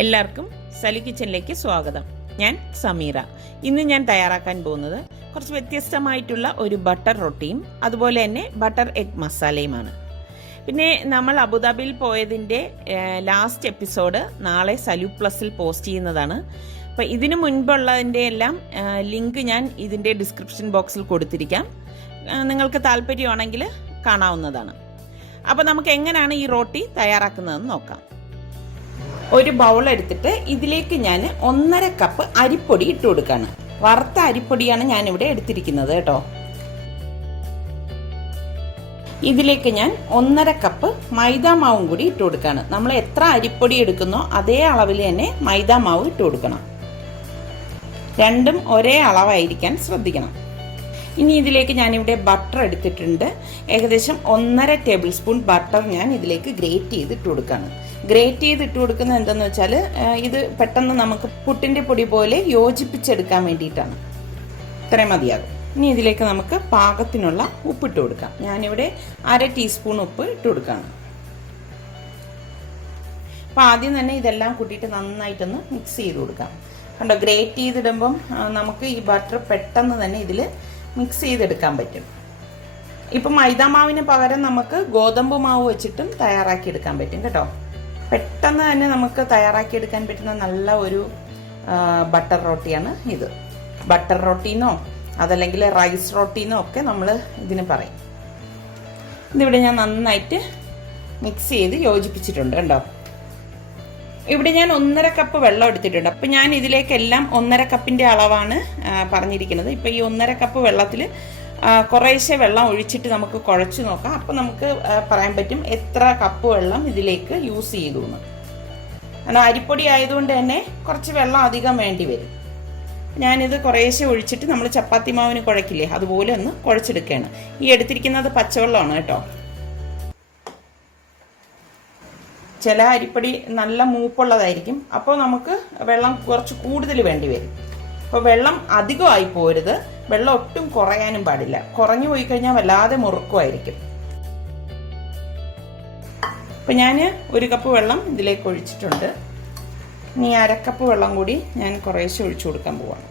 എല്ലാവർക്കും സലു കിച്ചനിലേക്ക് സ്വാഗതം. ഞാൻ സമീറ. ഇന്ന് ഞാൻ തയ്യാറാക്കാൻ പോകുന്നത് കുറച്ച് വ്യത്യസ്തമായിട്ടുള്ള ഒരു ബട്ടർ റൊട്ടിയും അതുപോലെ തന്നെ ബട്ടർ എഗ് മസാലയുമാണ്. പിന്നെ നമ്മൾ അബുദാബിയിൽ പോയതിൻ്റെ ലാസ്റ്റ് എപ്പിസോഡ് നാളെ സലു പ്ലസിൽ പോസ്റ്റ് ചെയ്യുന്നതാണ്. അപ്പോൾ ഇതിനു മുൻപുള്ളതിൻ്റെ എല്ലാം ലിങ്ക് ഞാൻ ഇതിൻ്റെ ഡിസ്ക്രിപ്ഷൻ ബോക്സിൽ കൊടുത്തിരിക്കാം. നിങ്ങൾക്ക് താല്പര്യമാണെങ്കിൽ കാണാവുന്നതാണ്. അപ്പോൾ നമുക്ക് എങ്ങനെയാണ് ഈ റൊട്ടി തയ്യാറാക്കുന്നതെന്ന് നോക്കാം. ഒരു ബൗൾ എടുത്തിട്ട് ഇതിലേക്ക് ഞാൻ 1.5 കപ്പ് അരിപ്പൊടി ഇട്ട് കൊടുക്കുകയാണ്. വറുത്ത അരിപ്പൊടിയാണ് ഞാനിവിടെ എടുത്തിരിക്കുന്നത് കേട്ടോ. ഇതിലേക്ക് ഞാൻ 1.5 കപ്പ് മൈദാമാവും കൂടി ഇട്ട് കൊടുക്കുകയാണ്. നമ്മൾ എത്ര അരിപ്പൊടി എടുക്കുന്നോ അതേ അളവിൽ തന്നെ മൈദാമാവ് ഇട്ട് കൊടുക്കണം. രണ്ടും ഒരേ അളവായിരിക്കാൻ ശ്രദ്ധിക്കണം. ഇനി ഇതിലേക്ക് ഞാനിവിടെ ബട്ടർ എടുത്തിട്ടുണ്ട്. ഏകദേശം 1.5 ടേബിൾ സ്പൂൺ ബട്ടർ ഞാൻ ഇതിലേക്ക് ഗ്രേറ്റ് ചെയ്ത് ഇട്ട് കൊടുക്കുകയാണ്. ഗ്രേറ്റ് ചെയ്ത് ഇട്ട് കൊടുക്കുന്നത് എന്താണെന്ന് വെച്ചാൽ ഇത് പെട്ടെന്ന് നമുക്ക് പുട്ടിൻ്റെ പൊടി പോലെ യോജിപ്പിച്ചെടുക്കാൻ വേണ്ടിയിട്ടാണ്. ഇത്രയും മതിയാകും. ഇനി ഇതിലേക്ക് നമുക്ക് പാകത്തിനുള്ള ഉപ്പിട്ട് കൊടുക്കാം. ഞാനിവിടെ 1/2 ടീസ്പൂൺ ഉപ്പ് ഇട്ട് കൊടുക്കുകയാണ്. അപ്പോൾ ആദ്യം തന്നെ ഇതെല്ലാം കൂട്ടിയിട്ട് നന്നായിട്ടൊന്ന് മിക്സ് ചെയ്ത് കൊടുക്കാം. കണ്ടോ, ഗ്രേറ്റ് ചെയ്തിടുമ്പം നമുക്ക് ഈ ബട്ടർ പെട്ടെന്ന് തന്നെ ഇതിൽ മിക്സ് ചെയ്തെടുക്കാൻ പറ്റും. ഇപ്പം മൈദാമാവിന് പകരം നമുക്ക് ഗോതമ്പ് മാവ് വെച്ചിട്ടും തയ്യാറാക്കിയെടുക്കാൻ പറ്റും കേട്ടോ. പെട്ടെന്ന് തന്നെ നമുക്ക് തയ്യാറാക്കിയെടുക്കാൻ പറ്റുന്ന നല്ല ഒരു ബട്ടർ റൊട്ടിയാണ് ഇത്. ബട്ടർ റൊട്ടിന്നോ അതല്ലെങ്കിൽ റൈസ് റൊട്ടിന്നോ ഒക്കെ നമ്മൾ ഇതിന് പറയും. ഇതിവിടെ ഞാൻ നന്നായിട്ട് മിക്സ് ചെയ്ത് യോജിപ്പിച്ചിട്ടുണ്ട് കണ്ടോ. ഇവിടെ ഞാൻ 1.5 കപ്പ് വെള്ളം എടുത്തിട്ടുണ്ട്. അപ്പം ഞാൻ ഇതിലേക്കെല്ലാം 1.5 കപ്പിൻ്റെ അളവാണ് പറഞ്ഞിരിക്കുന്നത്. ഇപ്പം ഈ 1.5 കപ്പ് വെള്ളത്തിൽ കുറേശ്ശെ വെള്ളം ഒഴിച്ചിട്ട് നമുക്ക് കുഴച്ച് നോക്കാം. അപ്പം നമുക്ക് പറയാൻ പറ്റും എത്ര കപ്പ് വെള്ളം ഇതിലേക്ക് യൂസ് ചെയ്തു എന്ന്. കാരണം അരിപ്പൊടി ആയതുകൊണ്ട് തന്നെ കുറച്ച് വെള്ളം അധികം വേണ്ടി വരും. ഞാനിത് കുറേശ്ശെ ഒഴിച്ചിട്ട് നമ്മൾ ചപ്പാത്തി മാവിന് കുഴക്കില്ലേ അതുപോലെ ഒന്ന് കുഴച്ചെടുക്കുകയാണ്. ഈ എടുത്തിരിക്കുന്നത് പച്ചവെള്ളമാണ് കേട്ടോ. ചില അരിപ്പൊടി നല്ല മൂപ്പുള്ളതായിരിക്കും, അപ്പോൾ നമുക്ക് വെള്ളം കുറച്ച് കൂടുതൽ വേണ്ടി വരും. അപ്പോൾ വെള്ളം അധികമായി പോരുത്, വെള്ളം ഒട്ടും കുറയാനും പാടില്ല. കുറഞ്ഞു പോയി കഴിഞ്ഞാൽ വല്ലാതെ മുറുക്കുമായിരിക്കും. അപ്പം ഞാൻ 1 കപ്പ് വെള്ളം ഇതിലേക്ക് ഒഴിച്ചിട്ടുണ്ട്. ഇനി 1/2 കപ്പ് വെള്ളം കൂടി ഞാൻ കുറേശ്ശെ ഒഴിച്ചു കൊടുക്കാൻ പോവാണ്.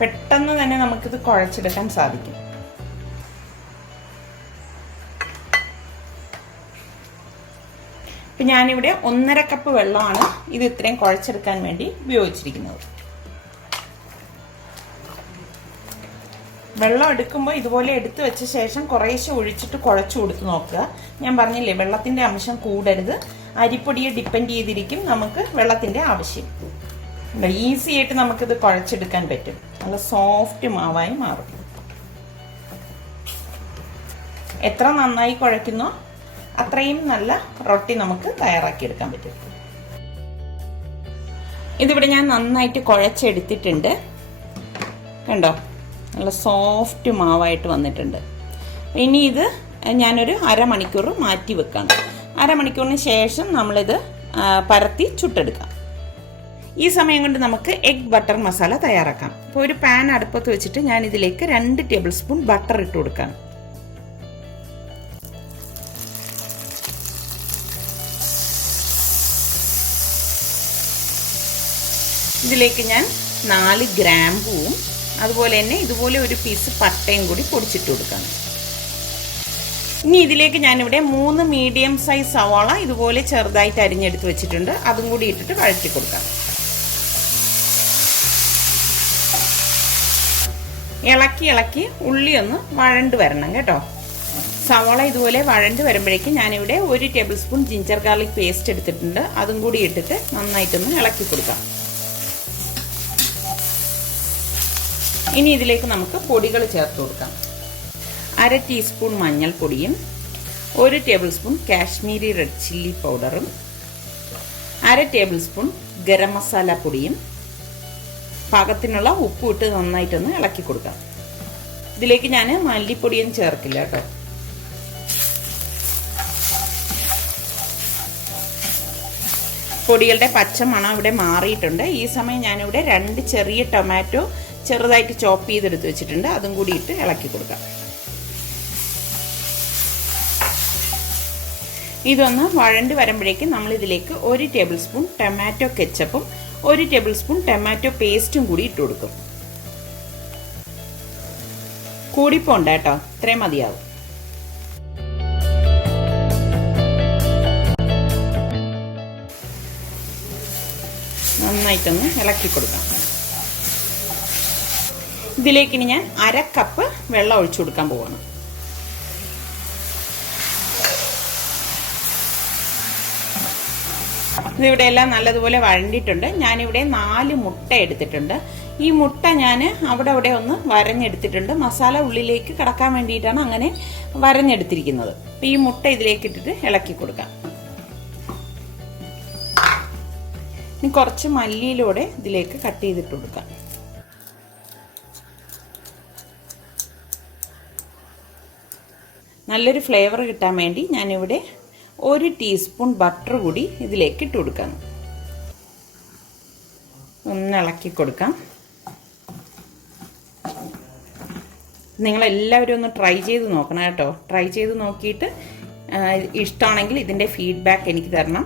പെട്ടെന്ന് തന്നെ നമുക്കിത് കുഴച്ചെടുക്കാൻ സാധിക്കും. ഇപ്പം ഞാനിവിടെ 1.5 കപ്പ് വെള്ളമാണ് ഇത് ഇത്രയും കുഴച്ചെടുക്കാൻ വേണ്ടി ഉപയോഗിച്ചിരിക്കുന്നത്. വെള്ളം എടുക്കുമ്പോൾ ഇതുപോലെ എടുത്തു വെച്ച ശേഷം കുറേശ്ശെ ഒഴിച്ചിട്ട് കുഴച്ചു കൊടുത്ത് നോക്കുക. ഞാൻ പറഞ്ഞില്ലേ, വെള്ളത്തിൻ്റെ അംശം കൂടരുത്. അരിപ്പൊടിയെ ഡിപ്പെൻഡ് ചെയ്തിരിക്കും നമുക്ക് വെള്ളത്തിൻ്റെ ആവശ്യം. ഈസി ആയിട്ട് നമുക്കിത് കുഴച്ചെടുക്കാൻ പറ്റും. നല്ല സോഫ്റ്റ് മാവായി മാറും. എത്ര നന്നായി കുഴയ്ക്കുന്നോ അത്രയും നല്ല റൊട്ടി നമുക്ക് തയ്യാറാക്കിയെടുക്കാൻ പറ്റും. ഇതിവിടെ ഞാൻ നന്നായിട്ട് കുഴച്ചെടുത്തിട്ടുണ്ട് കണ്ടോ, നല്ല സോഫ്റ്റ് മാവായിട്ട് വന്നിട്ടുണ്ട്. ഇനി ഇത് ഞാനൊരു 1/2 മണിക്കൂർ മാറ്റി വെക്കണം. 1/2 മണിക്കൂറിന് ശേഷം നമ്മളിത് പരത്തി ചുട്ടെടുക്കാം. ഈ സമയം കൊണ്ട് നമുക്ക് എഗ് ബട്ടർ മസാല തയ്യാറാക്കാം. അപ്പോൾ ഒരു പാൻ അടുപ്പത്ത് വെച്ചിട്ട് ഞാൻ ഇതിലേക്ക് 2 ടേബിൾ സ്പൂൺ ബട്ടർ ഇട്ട് കൊടുക്കാം. ഇതിലേക്ക് ഞാൻ 4 ഗ്രാമ്പൂവും അതുപോലെ തന്നെ ഇതുപോലെ ഒരു പീസ് പട്ടയും കൂടി പൊടിച്ചിട്ട് കൊടുക്കാം. ഇനി ഇതിലേക്ക് ഞാനിവിടെ 3 മീഡിയം സൈസ് സവാള ഇതുപോലെ ചെറുതായിട്ട് അരിഞ്ഞെടുത്ത് വെച്ചിട്ടുണ്ട്. അതും കൂടി ഇട്ടിട്ട് വഴറ്റി കൊടുക്കാം. ഇളക്കി ഉള്ളി ഒന്ന് വഴണ്ട് വരണം കേട്ടോ. സവാള ഇതുപോലെ വഴണ്ട് വരുമ്പോഴേക്കും ഞാനിവിടെ 1 table spoon ginger garlic paste എടുത്തിട്ടുണ്ട്. അതും കൂടി ഇട്ടിട്ട് നന്നായിട്ടൊന്ന് ഇളക്കി കൊടുക്കാം. ഇനി ഇതിലേക്ക് നമുക്ക് പൊടികൾ ചേർത്ത് കൊടുക്കാം. 1/2 ടീസ്പൂൺ മഞ്ഞൾപ്പൊടിയും 1 table spoon Kashmiri red chilli പൗഡറും 1/2 ടേബിൾ സ്പൂൺ ഗരം മസാല പൊടിയും പാകത്തിനുള്ള ഉപ്പ് ഇട്ട് നന്നായിട്ടൊന്ന് ഇളക്കി കൊടുക്കാം. ഇതിലേക്ക് ഞാൻ മല്ലിപ്പൊടിയും ചേർക്കില്ല കേട്ടോ. പൊടികളുടെ പച്ച മണം ഇവിടെ മാറിയിട്ടുണ്ട്. ഈ സമയം ഞാനിവിടെ 2 ചെറിയ ടൊമാറ്റോ ചെറുതായിട്ട് ചോപ്പ് ചെയ്തെടുത്ത് വെച്ചിട്ടുണ്ട്. അതും കൂടി ഇട്ട് ഇളക്കി കൊടുക്കാം. ഇതൊന്ന് വഴണ്ടി വരുമ്പോഴേക്കും നമ്മൾ ഇതിലേക്ക് 1 ടേബിൾ സ്പൂൺ ടൊമാറ്റോ കെച്ചപ്പും 1 ടേബിൾ സ്പൂൺ ടൊമാറ്റോ പേസ്റ്റും കൂടി ഇട്ട് കൊടുക്കും. കൂടിപ്പോണ്ട കേട്ടോ, ഇത്രയും മതിയാവും. നന്നായിട്ടൊന്ന് ഇളക്കി കൊടുക്കാം. ഇതിലേക്ക് ഇനി ഞാൻ 1/2 കപ്പ് വെള്ളം ഒഴിച്ചു കൊടുക്കാൻ പോവാണ്. ഇതിവിടെ എല്ലാം നല്ലതുപോലെ വഴണ്ടിയിട്ടുണ്ട്. ഞാനിവിടെ 4 മുട്ട എടുത്തിട്ടുണ്ട്. ഈ മുട്ട ഞാൻ അവിടെ ഒന്ന് വരഞ്ഞെടുത്തിട്ടുണ്ട്. മസാല ഉള്ളിലേക്ക് കടക്കാൻ വേണ്ടിയിട്ടാണ് അങ്ങനെ വരഞ്ഞെടുത്തിരിക്കുന്നത്. ഈ മുട്ട ഇതിലേക്ക് ഇട്ടിട്ട് ഇളക്കി കൊടുക്കാം. ഇനി കുറച്ച് മല്ലിയിലൂടെ ഇതിലേക്ക് കട്ട് ചെയ്തിട്ട് കൊടുക്കാം. നല്ലൊരു ഫ്ലേവർ കിട്ടാൻ വേണ്ടി ഞാനിവിടെ 1 ടീസ്പൂൺ ബട്ടർ കൂടി ഇതിലേക്ക് ഇട്ട് കൊടുക്കാം. ഒന്ന് ഇളക്കി കൊടുക്കാം. നിങ്ങളെല്ലാവരും ഒന്ന് ട്രൈ ചെയ്ത് നോക്കണം കേട്ടോ. ട്രൈ ചെയ്ത് നോക്കിയിട്ട് ഇഷ്ടമാണെങ്കിൽ ഇതിൻ്റെ ഫീഡ്ബാക്ക് എനിക്ക് തരണം.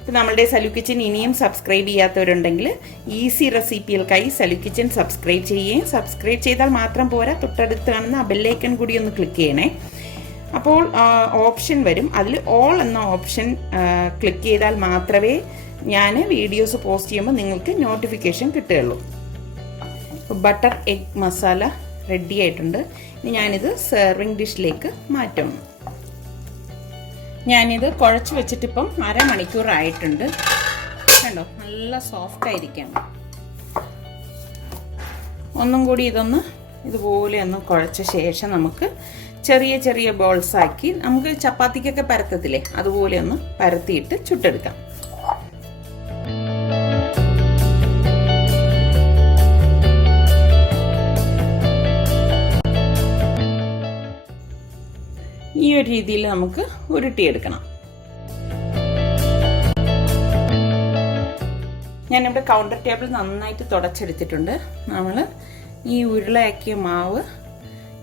ഇപ്പം നമ്മളുടെ സലു കിച്ചൻ ഇനിയും സബ്സ്ക്രൈബ് ചെയ്യാത്തവരുണ്ടെങ്കിൽ ഈസി റെസിപ്പികൾക്കായി സലു കിച്ചൻ സബ്സ്ക്രൈബ് ചെയ്യുകയും സബ്സ്ക്രൈബ് ചെയ്താൽ മാത്രം പോരാ, തൊട്ടടുത്ത് കാണുന്ന ബെല്ലൈക്കൺ കൂടി ഒന്ന് ക്ലിക്ക് ചെയ്യണേ. അപ്പോൾ ഓപ്ഷൻ വരും, അതിൽ ഓൾ എന്ന ഓപ്ഷൻ ക്ലിക്ക് ചെയ്താൽ മാത്രമേ ഞാൻ വീഡിയോസ് പോസ്റ്റ് ചെയ്യുമ്പോൾ നിങ്ങൾക്ക് നോട്ടിഫിക്കേഷൻ കിട്ടുകയുള്ളൂ. ബട്ടർ എഗ് മസാല റെഡി ആയിട്ടുണ്ട്. ഇനി ഞാനിത് സെർവിങ് ഡിഷിലേക്ക് മാറ്റണം. ഞാനിത് കുഴച്ച് വെച്ചിട്ടിപ്പം 1/2 മണിക്കൂർ ആയിട്ടുണ്ട്. കണ്ടോ, നല്ല സോഫ്റ്റ് ആയിരിക്കാം. ഒന്നും കൂടി ഇതൊന്ന് ഇതുപോലെ ഒന്ന് കുഴച്ച ശേഷം നമുക്ക് ചെറിയ ചെറിയ ബോൾസ് ആക്കി നമുക്ക് ചപ്പാത്തിക്കൊക്കെ പരത്തത്തില്ലേ, അതുപോലെ ഒന്ന് പരത്തിയിട്ട് ചുട്ടെടുക്കാം. ഈ ഒരു രീതിയിൽ നമുക്ക് ഉരുട്ടിയെടുക്കണം. ഞാനിവിടെ കൗണ്ടർ ടേബിൾ നന്നായിട്ട് തുടച്ചെടുത്തിട്ടുണ്ട്. നമ്മൾ ഈ ഉരുളയാക്കിയ മാവ്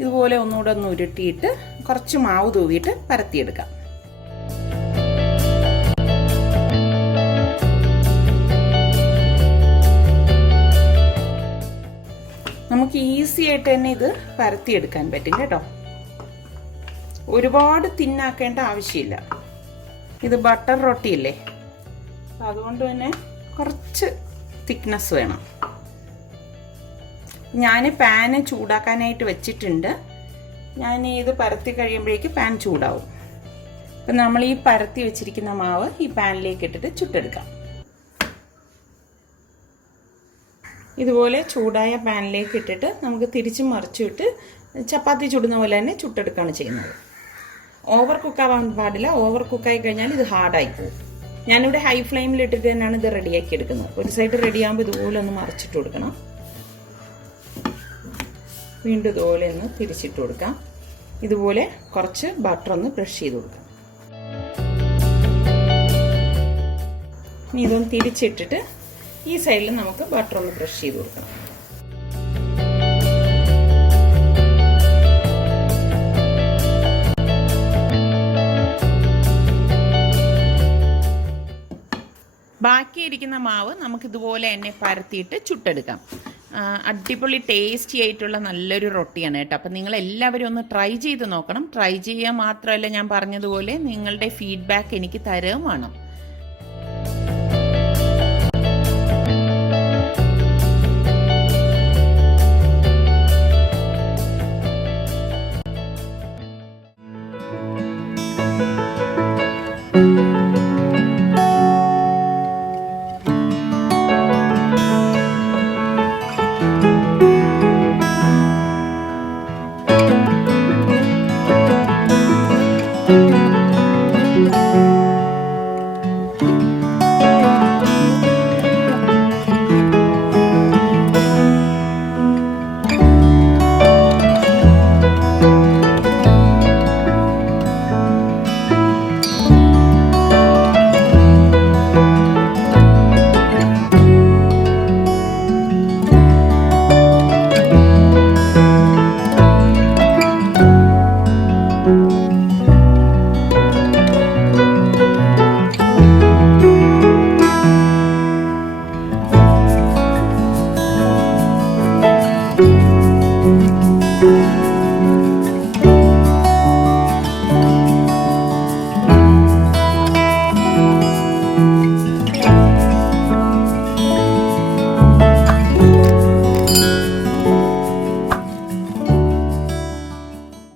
ഇതുപോലെ ഒന്നുകൂടെ ഒന്ന് ഉരുട്ടിയിട്ട് കുറച്ച് മാവ് തൂവിയിട്ട് പരത്തിയെടുക്കാം. നമുക്ക് ഈസി ആയിട്ട് തന്നെ ഇത് പരത്തിയെടുക്കാൻ പറ്റും കേട്ടോ. ഒരുപാട് തിന്നാക്കേണ്ട ആവശ്യമില്ല. ഇത് ബട്ടർ റൊട്ടിയില്ലേ, അതുകൊണ്ട് തന്നെ കുറച്ച് തിക്നെസ് വേണം. ഞാൻ പാന് ചൂടാക്കാനായിട്ട് വെച്ചിട്ടുണ്ട്. ഞാൻ ഇത് പരത്തി കഴിയുമ്പോഴേക്ക് പാൻ ചൂടാവും. അപ്പം നമ്മൾ ഈ പരത്തി വെച്ചിരിക്കുന്ന മാവ് ഈ പാനിലേക്ക് ഇട്ടിട്ട് ചുട്ടെടുക്കാം. ഇതുപോലെ ചൂടായ പാനിലേക്ക് ഇട്ടിട്ട് നമുക്ക് തിരിച്ചും മറിച്ചിട്ട് ചപ്പാത്തി ചുടുന്ന പോലെ തന്നെ ചുട്ടെടുക്കുകയാണ് ചെയ്യുന്നത്. ഓവർ കുക്കാവാൻ പാടില്ല. ഓവർ കുക്കായി കഴിഞ്ഞാൽ ഇത് ഹാർഡായി പോകും. ഞാനിവിടെ ഹൈ ഫ്ലെയിമിൽ ഇട്ടിട്ട് തന്നെയാണ് ഇത് റെഡിയാക്കി എടുക്കുന്നത്. ഒരു സൈഡ് റെഡിയാകുമ്പോൾ ഇതുപോലെ ഒന്ന് മറിച്ചിട്ട് കൊടുക്കണം. വീണ്ടും ഇതുപോലെ ഒന്ന് തിരിച്ചിട്ട് കൊടുക്കാം. ഇതുപോലെ കുറച്ച് ബട്ടർ ഒന്ന് ബ്രഷ് ചെയ്ത് കൊടുക്കാം. ഇനി ഇതൊന്ന് തിരിച്ചിട്ടിട്ട് ഈ സൈഡിൽ നമുക്ക് ബട്ടർ ഒന്ന് ബ്രഷ് ചെയ്ത് കൊടുക്കണം. ബാക്കിയിരിക്കുന്ന മാവ് നമുക്ക് ഇതുപോലെ തന്നെ പരത്തിയിട്ട് ചുട്ടെടുക്കാം. അടിപൊളി ടേസ്റ്റി ആയിട്ടുള്ള നല്ലൊരു റൊട്ടിയാണ് കേട്ടോ. അപ്പം നിങ്ങൾ എല്ലാവരും ഒന്ന് ട്രൈ ചെയ്ത് നോക്കണം. ട്രൈ ചെയ്യുക മാത്രമല്ല, ഞാൻ പറഞ്ഞതുപോലെ നിങ്ങളുടെ ഫീഡ്ബാക്ക് എനിക്ക് തരുകയും വേണം.